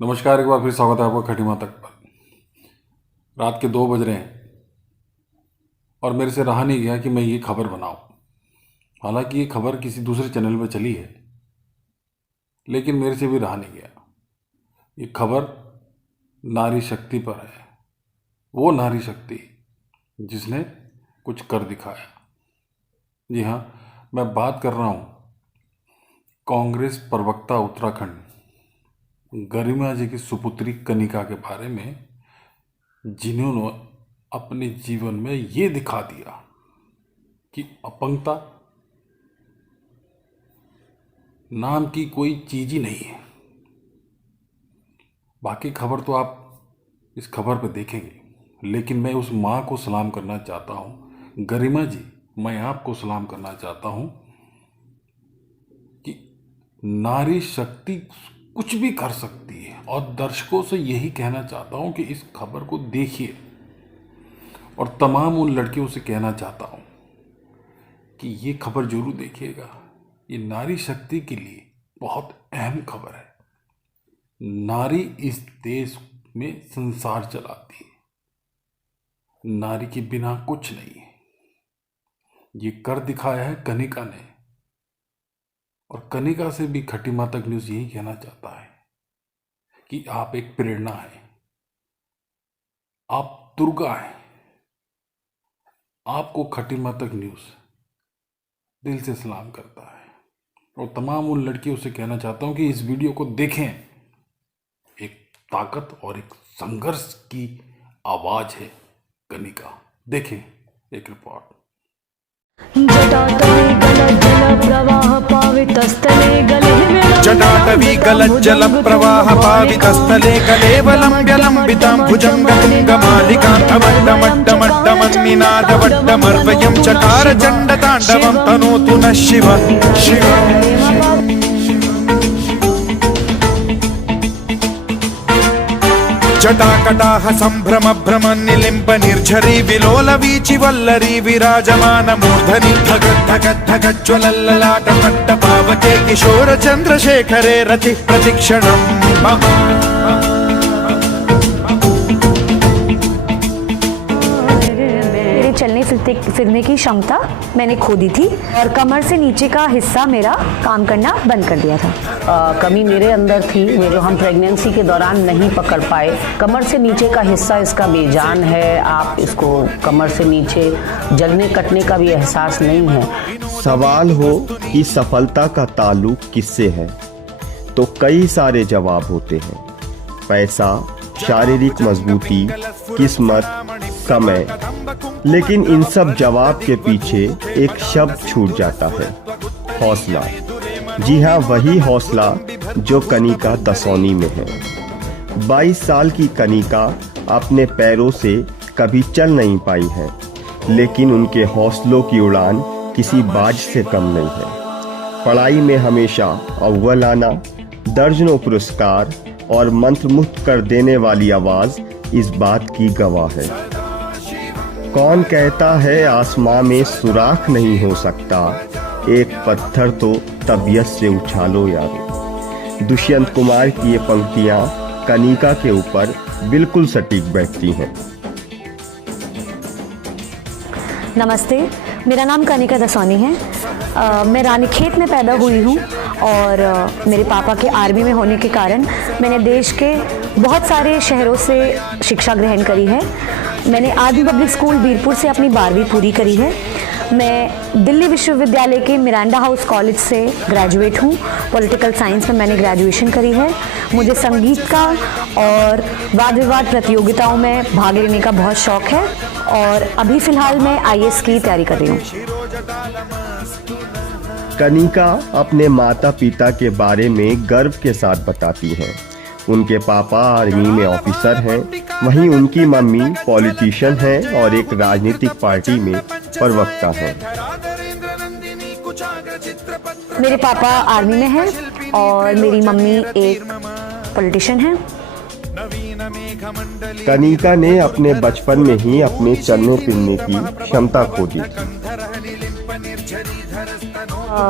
नमस्कार, एक बार फिर स्वागत है आपका खटी माता पर। रात के 2 बज रहे हैं और मेरे से रहा नहीं गया कि मैं ये खबर बनाऊं। हालांकि ये खबर किसी दूसरे चैनल में चली है, लेकिन मेरे से भी रहा नहीं गया। ये खबर नारी शक्ति पर है, वो नारी शक्ति जिसने कुछ कर दिखाया। जी हाँ, मैं बात कर रहा हूँ कांग्रेस प्रवक्ता उत्तराखंड गरिमा जी की सुपुत्री कनिका के बारे में, जिन्होंने अपने जीवन में ये दिखा दिया कि अपंगता नाम की कोई चीज ही नहीं है। बाकी खबर तो आप इस खबर पे देखेंगे, लेकिन मैं उस माँ को सलाम करना चाहता हूँ। गरिमा जी, मैं आपको सलाम करना चाहता हूँ कि नारी शक्ति कुछ भी कर सकती है, और दर्शकों से यही कहना चाहता हूं कि इस खबर को देखिए, और तमाम उन लड़कियों से कहना चाहता हूं कि ये खबर जरूर देखिएगा। ये नारी शक्ति के लिए बहुत अहम खबर है। नारी इस देश में संसार चलाती है, नारी के बिना कुछ नहीं है। ये कर दिखाया है कनिका ने, और कनिका से भी खटी माता न्यूज़ यही कहना चाहता है कि आप एक प्रेरणा है, आप दुर्गा हैं। आपको खटी माता न्यूज़ दिल से सलाम करता है, और तमाम उन लड़कियों से कहना चाहता हूं कि इस वीडियो को देखें। एक ताकत और एक संघर्ष की आवाज है कनिका। देखें एक रिपोर्ट। जटाटवी गलज्जल प्रवाह पावितस्थले कलेवलम्ब्यलम्बितां भुजङ्गलिङ्गमालिकान्तमट्टमट्टमट्टमन्निनादवट्टमर्वयं चकार चण्डताण्डवं तनोतु नः शिवः जटाकटाह सम्भ्रम भ्रमन्निलिम्ब निर्झरी विलोल वीचि वल्लरी विराजमान मूर्धनि धगद्धगद्धगज्ज्वलल्ललाट पट्ट पावके किशोर चन्द्रशेखरे रति प्रतिक्षणं मम। चलने फिरने की क्षमता मैंने खो दी थी, और कमर से नीचे का हिस्सा मेरा काम करना बंद कर दिया था। कमी मेरे अंदर थी, वो जो हम प्रेगनेंसी के दौरान नहीं पकड़ पाए। कमर से नीचे का हिस्सा इसका बेजान है, आप इसको कमर से नीचे जलने कटने का भी एहसास नहीं है। सवाल हो कि सफलता का ताल्लुक किससे है, तो कई सारे जवाब होते हैं। पैसा, शारीरिक मजबूती, किस्मत, समय। लेकिन इन सब जवाब के पीछे एक शब्द छूट जाता है, हौसला। जी हाँ, वही हौसला जो कनिका दसौनी में है। 22 साल की कनिका अपने पैरों से कभी चल नहीं पाई है, लेकिन उनके हौसलों की उड़ान किसी बाज से कम नहीं है। पढ़ाई में हमेशा अव्वल आना, दर्जनों पुरस्कार और मंत्रमुग्ध कर देने वाली आवाज इस बात की गवाह है। कौन कहता है आसमां में सुराख नहीं हो सकता, एक पत्थर तो तबीयत से उछालो यारो। दुष्यंत कुमार की ये पंक्तियां कनिका के ऊपर बिल्कुल सटीक बैठती हैं। नमस्ते, मेरा नाम कनिका दसौनी है। मैं रानीखेत में पैदा हुई हूँ, और मेरे पापा के आर्मी में होने के कारण मैंने देश के बहुत सारे शहरों से शिक्षा ग्रहण करी है। मैंने आर्मी पब्लिक स्कूल बीरपुर से अपनी 12वीं पूरी करी है। मैं दिल्ली विश्वविद्यालय के मिरांडा हाउस कॉलेज से ग्रेजुएट हूँ। पॉलिटिकल साइंस में मैंने ग्रेजुएशन करी है। मुझे संगीत का और वाद विवाद प्रतियोगिताओं में भाग लेने का बहुत शौक है, और अभी फ़िलहाल मैं IAS की तैयारी कर रही हूँ। कनिका अपने माता पिता के बारे में गर्व के साथ बताती हैं। उनके पापा आर्मी में ऑफिसर हैं, वहीं उनकी मम्मी पॉलिटिशियन हैं और एक राजनीतिक पार्टी में प्रवक्ता हैं। मेरे पापा आर्मी में हैं और मेरी मम्मी एक पॉलिटिशियन है। कनिका ने अपने बचपन में ही अपने चलने फिरने की क्षमता खो दी थी।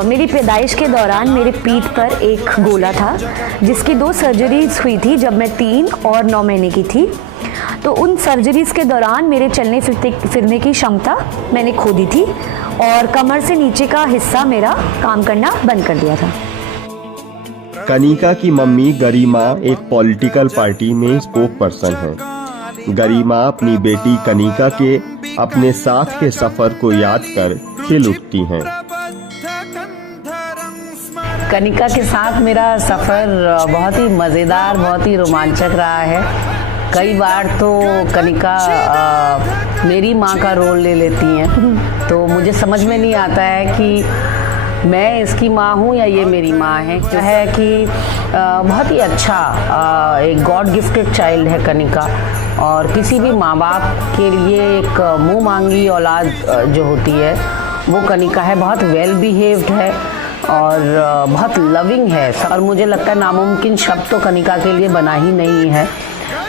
मेरी पैदाइश के दौरान मेरे पीठ पर एक गोला था जिसकी 2 सर्जरीज हुई थी जब मैं 3 और 9 महीने की थी। तो उन सर्जरीज के दौरान मेरे चलने फिरने की क्षमता मैंने खो दी थी और कमर से नीचे का हिस्सा मेरा काम करना बंद कर दिया था। कनिका की मम्मी गरिमा एक पॉलिटिकल पार्टी में स्पोक पर्सन है। गरिमा अपनी बेटी कनिका के अपने साथ के सफर को याद कर खिल उठती हैं। कनिका के साथ मेरा सफ़र बहुत ही मज़ेदार, बहुत ही रोमांचक रहा है। कई बार तो कनिका मेरी माँ का रोल ले लेती हैं, तो मुझे समझ में नहीं आता है कि मैं इसकी माँ हूँ या ये मेरी माँ है। कि बहुत ही अच्छा एक गॉड गिफ्टेड चाइल्ड है कनिका, और किसी भी माँ बाप के लिए एक मुँह मांगी औलाद जो होती है वो कनिका है। बहुत वेल बिहेव्ड है और बहुत लविंग है, और मुझे लगता है नामुमकिन शब्द तो कनिका के लिए बना ही नहीं है।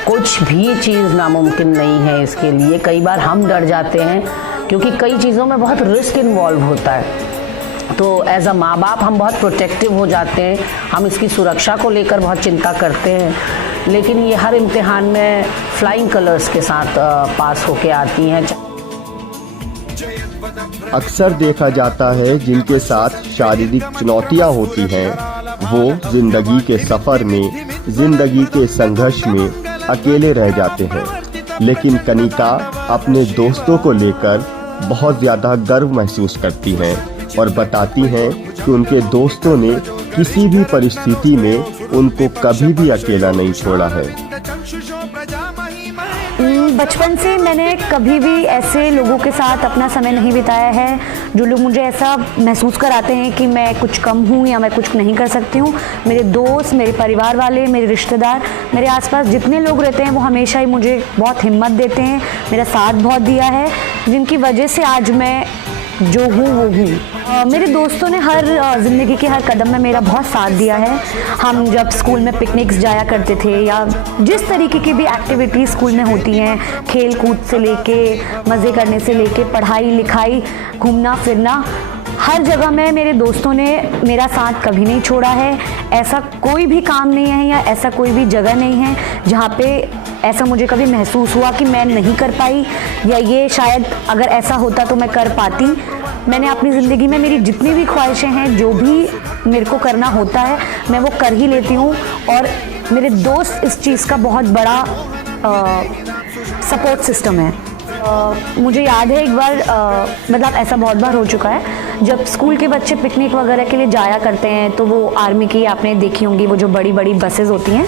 कुछ भी चीज़ नामुमकिन नहीं है इसके लिए। कई बार हम डर जाते हैं क्योंकि कई चीज़ों में बहुत रिस्क इन्वॉल्व होता है, तो एज अ माँ बाप हम बहुत प्रोटेक्टिव हो जाते हैं, हम इसकी सुरक्षा को लेकर बहुत चिंता करते हैं, लेकिन ये हर इम्तिहान में फ्लाइंग कलर्स के साथ पास होके आती हैं। अक्सर देखा जाता है जिनके साथ शारीरिक चुनौतियां होती हैं वो जिंदगी के सफर में, जिंदगी के संघर्ष में अकेले रह जाते हैं। लेकिन कनिका अपने दोस्तों को लेकर बहुत ज्यादा गर्व महसूस करती हैं और बताती हैं कि उनके दोस्तों ने किसी भी परिस्थिति में उनको कभी भी अकेला नहीं छोड़ा है। बचपन से मैंने कभी भी ऐसे लोगों के साथ अपना समय नहीं बिताया है जो लोग मुझे ऐसा महसूस कराते हैं कि मैं कुछ कम हूँ या मैं कुछ नहीं कर सकती हूँ। मेरे दोस्त, मेरे परिवार वाले, मेरे रिश्तेदार, मेरे आसपास जितने लोग रहते हैं वो हमेशा ही मुझे बहुत हिम्मत देते हैं, मेरा साथ बहुत दिया है, जिनकी वजह से आज मैं जो हूँ वो हूँ। मेरे दोस्तों ने हर ज़िंदगी के हर कदम में मेरा बहुत साथ दिया है। हम जब स्कूल में पिकनिक्स जाया करते थे या जिस तरीके की भी एक्टिविटीज़ स्कूल में होती हैं, खेल कूद से लेके मज़े करने से लेके पढ़ाई लिखाई, घूमना फिरना, हर जगह में मेरे दोस्तों ने मेरा साथ कभी नहीं छोड़ा है। ऐसा कोई भी काम नहीं है या ऐसा कोई भी जगह नहीं है जहाँ पे ऐसा मुझे कभी महसूस हुआ कि मैं नहीं कर पाई या ये शायद अगर ऐसा होता तो मैं कर पाती। मैंने अपनी ज़िंदगी में मेरी जितनी भी ख्वाहिशें हैं, जो भी मेरे को करना होता है, मैं वो कर ही लेती हूँ, और मेरे दोस्त इस चीज़ का बहुत बड़ा सपोर्ट सिस्टम है। मुझे याद है एक बार, मतलब ऐसा बहुत बार हो चुका है, जब स्कूल के बच्चे पिकनिक वगैरह के लिए जाया करते हैं तो वो आर्मी की आपने देखी होंगी वो जो बड़ी बड़ी बसेस होती हैं,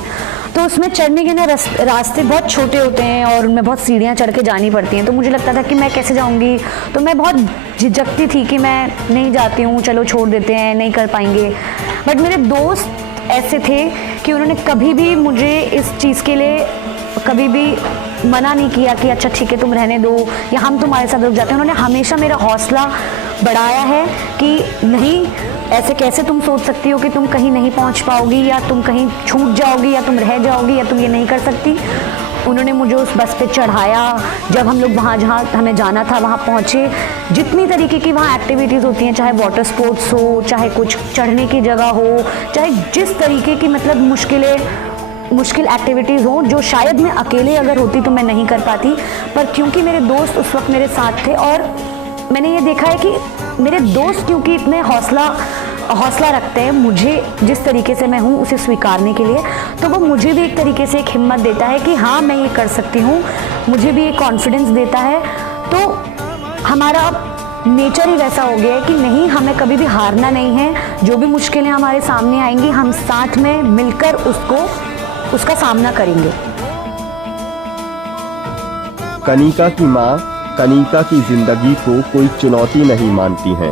तो उसमें चढ़ने के ना रास्ते बहुत छोटे होते हैं और उनमें बहुत सीढ़ियाँ चढ़ के जानी पड़ती हैं। तो मुझे लगता था कि मैं कैसे जाऊँगी, तो मैं बहुत झिझकती थी कि मैं नहीं जाती हूँ, चलो छोड़ देते हैं, नहीं कर पाएंगे। बट मेरे दोस्त ऐसे थे कि उन्होंने कभी भी मुझे इस चीज़ के लिए कभी भी मना नहीं किया कि अच्छा ठीक है तुम रहने दो या हम तुम्हारे साथ रुक जाते हैं। उन्होंने हमेशा मेरा हौसला बढ़ाया है कि नहीं, ऐसे कैसे तुम सोच सकती हो कि तुम कहीं नहीं पहुंच पाओगी या तुम कहीं छूट जाओगी या तुम रह जाओगी या तुम ये नहीं कर सकती। उन्होंने मुझे उस बस पे चढ़ाया, जब हम लोग वहाँ जहाँ हमें जाना था वहाँ पहुँचे, जितनी तरीके की वहाँ एक्टिविटीज़ होती हैं, चाहे वाटर स्पोर्ट्स हो, चाहे कुछ चढ़ने की जगह हो, चाहे जिस तरीके की मतलब मुश्किल एक्टिविटीज़ हो जो शायद मैं अकेले अगर होती तो मैं नहीं कर पाती, पर क्योंकि मेरे दोस्त उस वक्त मेरे साथ थे और मैंने ये देखा है कि मेरे दोस्त क्योंकि इतने हौसला रखते हैं मुझे जिस तरीके से मैं हूँ उसे स्वीकारने के लिए, तो वो मुझे भी एक तरीके से एक हिम्मत देता है कि हाँ मैं ये कर सकती हूँ, मुझे भी एक कॉन्फिडेंस देता है। तो हमारा नेचर ही वैसा हो गया है कि नहीं, हमें कभी भी हारना नहीं है। जो भी मुश्किलें हमारे सामने आएंगी हम साथ में मिलकर उसका सामना करेंगे। कनिका की माँ कनिका की जिंदगी को कोई चुनौती नहीं मानती हैं,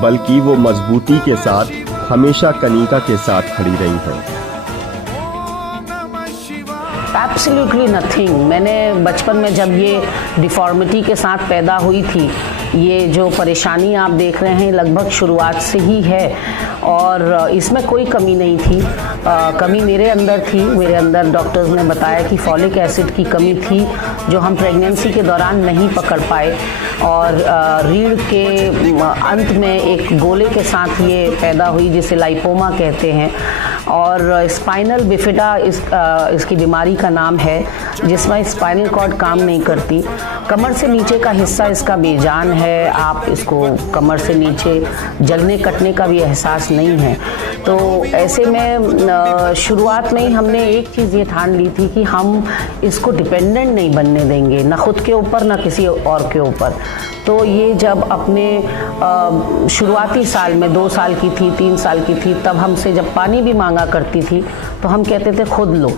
बल्कि वो मजबूती के साथ हमेशा कनिका के साथ खड़ी रही हैं। Absolutely nothing. मैंने बचपन में जब ये डिफॉर्मिटी के साथ पैदा हुई थी, ये जो परेशानी आप देख रहे हैं लगभग शुरुआत से ही है और इसमें कोई कमी नहीं थी। कमी मेरे अंदर थी। मेरे अंदर डॉक्टर्स ने बताया कि फॉलिक एसिड की कमी थी जो हम प्रेगनेंसी के दौरान नहीं पकड़ पाए, और रीढ़ के अंत में एक गोले के साथ ये पैदा हुई जिसे लाइपोमा कहते हैं। और स्पाइनल बिफिडा इसकी बीमारी का नाम है, जिसमें स्पाइनल कॉर्ड काम नहीं करती। कमर से नीचे का हिस्सा इसका बेजान है, आप इसको कमर से नीचे जलने कटने का भी एहसास नहीं है। तो ऐसे में शुरुआत में ही हमने एक चीज़ ये ठान ली थी कि हम इसको डिपेंडेंट नहीं बनने देंगे, ना खुद के ऊपर ना किसी और के ऊपर। तो ये जब अपने शुरुआती साल में 2 साल की थी, 3 साल की थी, तब हमसे जब पानी भी मांगा करती थी तो हम कहते थे खुद लो,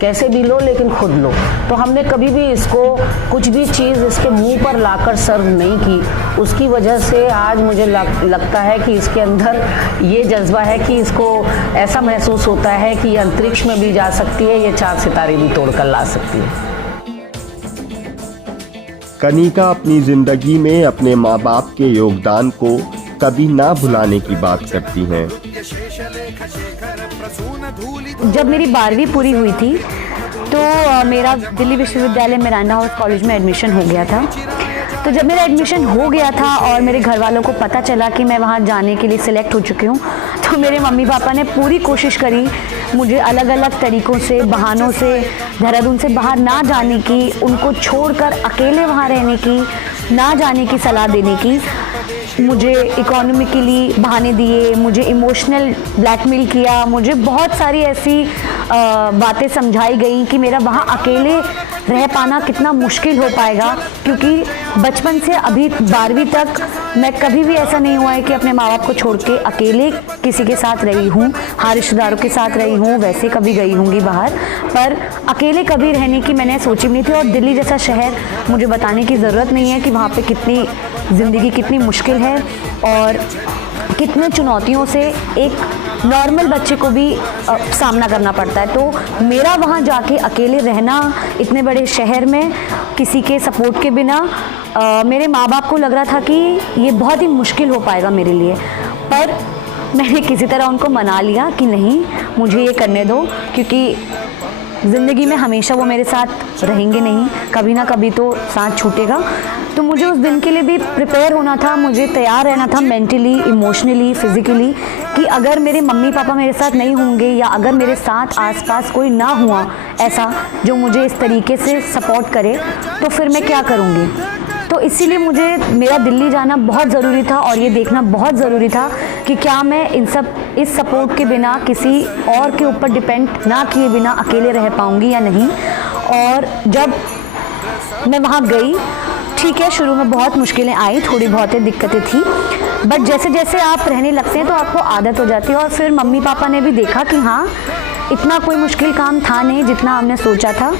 कैसे भी लो लेकिन खुद लो। तो हमने कभी भी इसको कुछ भी चीज़ इसके मुंह पर लाकर सर्व नहीं की। उसकी वजह से आज मुझे लगता है कि इसके अंदर ये जज्बा है कि इसको ऐसा महसूस होता है कि ये अंतरिक्ष में भी जा सकती है, ये 4 सितारे भी तोड़ कर ला सकती है। कनिका अपनी जिंदगी में अपने माँ बाप के योगदान को कभी ना भुलाने की बात करती हैं। जब मेरी 12वीं पूरी हुई थी तो मेरा दिल्ली विश्वविद्यालय मिरांडा हाउस कॉलेज में एडमिशन हो गया था। तो जब मेरा एडमिशन हो गया था और मेरे घर वालों को पता चला कि मैं वहाँ जाने के लिए सिलेक्ट हो चुकी हूँ, तो मेरे मम्मी पापा ने पूरी कोशिश करी मुझे अलग अलग तरीक़ों से, बहानों से देहरादून से बाहर ना जाने की, उनको छोड़कर अकेले वहाँ रहने की, ना जाने की सलाह देने की। मुझे इकोनॉमिकली बहाने दिए, मुझे इमोशनल ब्लैकमेल किया, मुझे बहुत सारी ऐसी बातें समझाई गई कि मेरा वहाँ अकेले रह पाना कितना मुश्किल हो पाएगा, क्योंकि बचपन से अभी 12वीं तक मैं कभी भी ऐसा नहीं हुआ है कि अपने माँ बाप को छोड़ के अकेले किसी के साथ रही हूँ। हाँ, रिश्तेदारों के साथ रही हूँ, वैसे कभी गई होंगी बाहर, पर अकेले कभी रहने की मैंने सोची नहीं थी। और दिल्ली जैसा शहर, मुझे बताने की ज़रूरत नहीं है कि वहाँ पे कितनी ज़िंदगी कितनी मुश्किल है और कितने चुनौतियों से एक नॉर्मल बच्चे को भी सामना करना पड़ता है। तो मेरा वहाँ जाके अकेले रहना इतने बड़े शहर में किसी के सपोर्ट के बिना, मेरे माँ बाप को लग रहा था कि ये बहुत ही मुश्किल हो पाएगा मेरे लिए। पर मैंने किसी तरह उनको मना लिया कि नहीं, मुझे ये करने दो, क्योंकि ज़िंदगी में हमेशा वो मेरे साथ रहेंगे नहीं, कभी ना कभी तो साथ छूटेगा। तो मुझे उस दिन के लिए भी प्रिपेयर होना था, मुझे तैयार रहना था मेंटली, इमोशनली, फिज़िकली, कि अगर मेरे मम्मी पापा मेरे साथ नहीं होंगे या अगर मेरे साथ आसपास कोई ना हुआ ऐसा जो मुझे इस तरीके से सपोर्ट करे, तो फिर मैं क्या करूँगी। तो इसीलिए मुझे मेरा दिल्ली जाना बहुत ज़रूरी था और ये देखना बहुत ज़रूरी था कि क्या मैं इस सपोर्ट के बिना, किसी और के ऊपर डिपेंड ना किए बिना अकेले रह पाऊँगी या नहीं। और जब मैं वहाँ गई, ठीक है, शुरू में बहुत मुश्किलें आई, थोड़ी बहुत दिक्कतें थी, बट जैसे जैसे आप रहने लगते हैं तो आपको आदत हो जाती है। और फिर मम्मी पापा ने भी देखा कि हाँ, इतना कोई मुश्किल काम था नहीं जितना हमने सोचा था।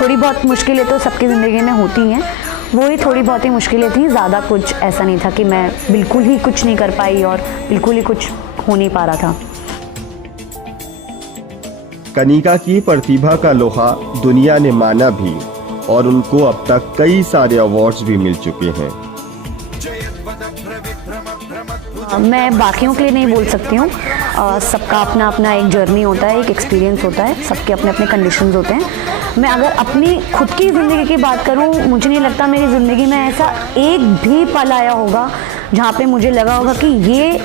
थोड़ी बहुत मुश्किलें तो सबकी ज़िंदगी में होती हैं, वही थोड़ी बहुत ही मुश्किलें थी, ज़्यादा कुछ ऐसा नहीं था कि मैं बिल्कुल ही कुछ नहीं कर पाई और बिल्कुल ही कुछ हो नहीं पा रहा था। कनिका की प्रतिभा का लोहा दुनिया ने माना भी और उनको अब तक कई सारे अवार्ड्स भी मिल चुके हैं। मैं बाकियों के लिए नहीं बोल सकती हूँ, सबका अपना अपना एक जर्नी होता है, एक एक्सपीरियंस होता है, सबके अपने अपने कंडीशंस होते हैं। मैं अगर अपनी खुद की ज़िंदगी की बात करूँ, मुझे नहीं लगता मेरी ज़िंदगी में ऐसा एक भी पल आया होगा जहाँ पे मुझे लगा होगा कि ये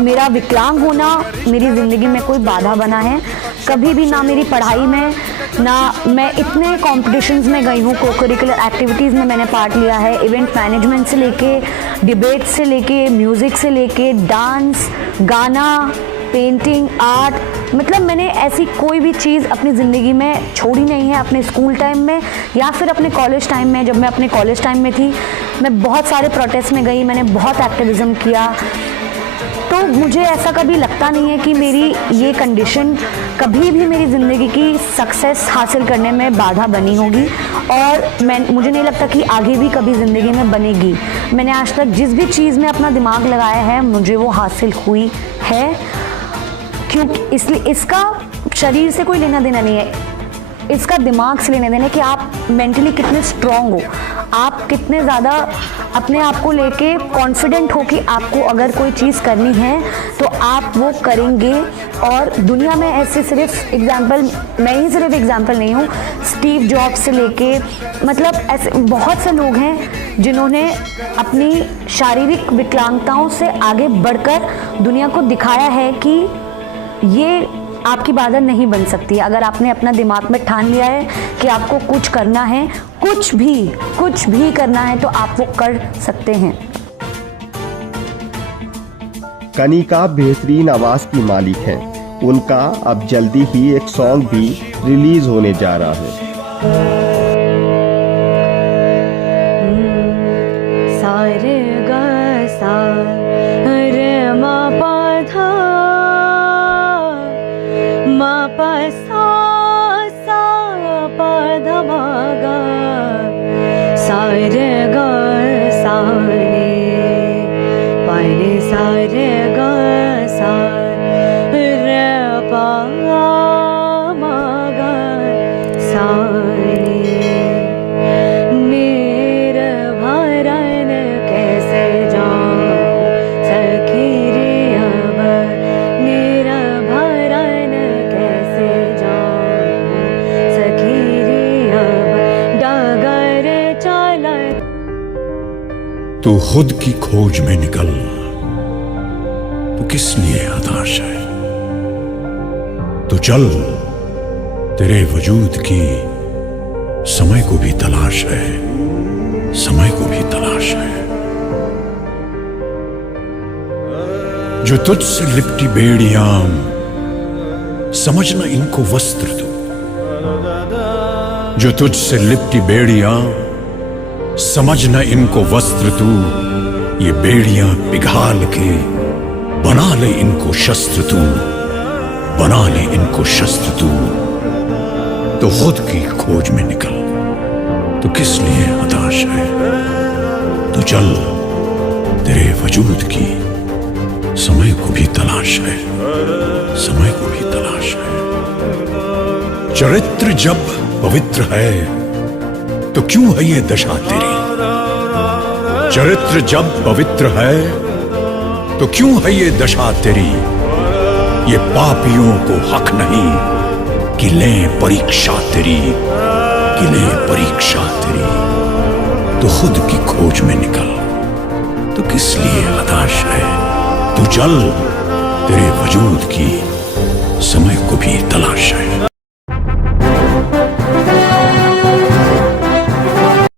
मेरा विकलांग होना मेरी ज़िंदगी में कोई बाधा बना है। कभी भी ना मेरी पढ़ाई में, ना मैं इतने कॉम्पिटिशन्स में गई हूँ, को-करिकुलर एक्टिविटीज़ में मैंने पार्ट लिया है, इवेंट मैनेजमेंट से लेके डिबेट से लेके म्यूज़िक से लेके डांस, गाना, पेंटिंग, आर्ट, मतलब मैंने ऐसी कोई भी चीज़ अपनी ज़िंदगी में छोड़ी नहीं है। अपने स्कूल टाइम में या फिर अपने कॉलेज टाइम में, जब मैं अपने कॉलेज टाइम में थी, मैं बहुत सारे प्रोटेस्ट में गई, मैंने बहुत एक्टिविज़म किया। तो मुझे ऐसा कभी लगता नहीं है कि मेरी ये कंडीशन कभी भी मेरी ज़िंदगी की सक्सेस हासिल करने में बाधा बनी होगी और मुझे नहीं लगता कि आगे भी कभी ज़िंदगी में बनेगी। मैंने आज तक जिस भी चीज़ में अपना दिमाग लगाया है, मुझे वो हासिल हुई है, क्योंकि इसलिए इसका शरीर से कोई लेना देना नहीं है, इसका दिमाग से लेने देने कि आप मेंटली कितने स्ट्रॉन्ग हो, आप कितने ज़्यादा अपने आप को लेके कॉन्फिडेंट हो कि आपको अगर कोई चीज़ करनी है तो आप वो करेंगे। और दुनिया में ऐसे सिर्फ एग्जाम्पल, मैं ही सिर्फ एग्जाम्पल नहीं हूँ, स्टीव जॉब्स से लेके मतलब ऐसे बहुत से लोग हैं जिन्होंने अपनी शारीरिक विकलांगताओं से आगे बढ़कर दुनिया को दिखाया है कि ये आपकी बाधा नहीं बन सकती। अगर आपने अपना दिमाग में ठान लिया है कि आपको कुछ करना है, कुछ भी करना है, तो आप वो कर सकते हैं। कनिका बेहतरीन आवाज की मालिक हैं। उनका अब जल्दी ही एक सॉन्ग भी रिलीज होने जा रहा है। सारे गा सा रे मा पा धा मा पा सा पा धा मा गा सारे गा सा रे पा रे सारे गा सा रे पा मा गा सा तू खुद की खोज में निकल, तू किस लिए हताश है? तू चल, तेरे वजूद की समय को भी तलाश है, समय को भी तलाश है। जो तुझसे लिपटी बेड़ियां, समझना इनको वस्त्र तू। जो तुझसे लिपटी बेड़ियां, समझना इनको वस्त्र तू। ये बेड़ियां पिघाल के बना ले इनको शस्त्र तू, बना ले इनको शस्त्र तू। तो खुद की खोज में निकल, तो किस लिए हताश है? तो चल, तेरे वजूद की समय को भी तलाश है, समय को भी तलाश है। चरित्र जब पवित्र है तो क्यों है ये दशा तेरी? चरित्र जब पवित्र है तो क्यों है ये दशा तेरी? ये पापियों को हक नहीं कि लें परीक्षा तेरी, कि लें परीक्षा तेरी। तो खुद की खोज में निकल, तो किस लिए हताश है? तू चल, तेरे वजूद की समय को भी तलाश है।